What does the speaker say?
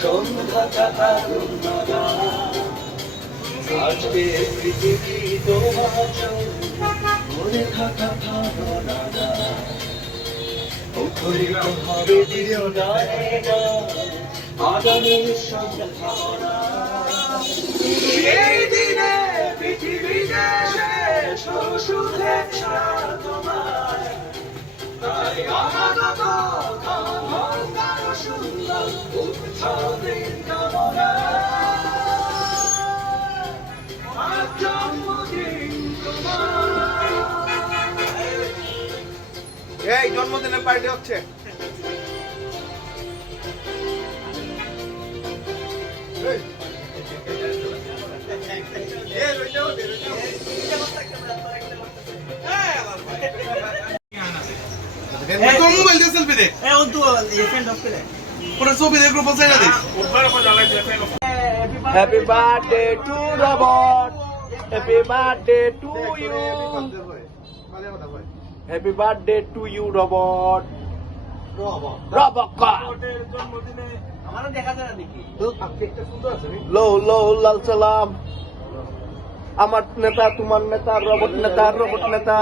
সন্ধ্যা কাটা না আজকে পৃথিবী তোমার মনে থাকা ভাবনা না মুখরিত হবে দিনদারে না আগামীর সম্ভাবনা এই দিনে পৃথিবীতে শেষ শুভেচ্ছা তোমার তাই আমানত অহংকার সুন্দর উৎসবের কামনা আজ জন্মদিন তোমার। এই জন্মদিনের পার্টি হচ্ছে। মোবাইল দিয়ে সেলফি দেখ। ওটা ছবি দেখ, গ্রুপ সাইডে দেখ। Happy birthday to robot, happy birthday to you, happy birthday to you robot. লো লো লাল সালাম। আমার নেতা, তোমার নেতা, রবট নেতা, রবট নেতা।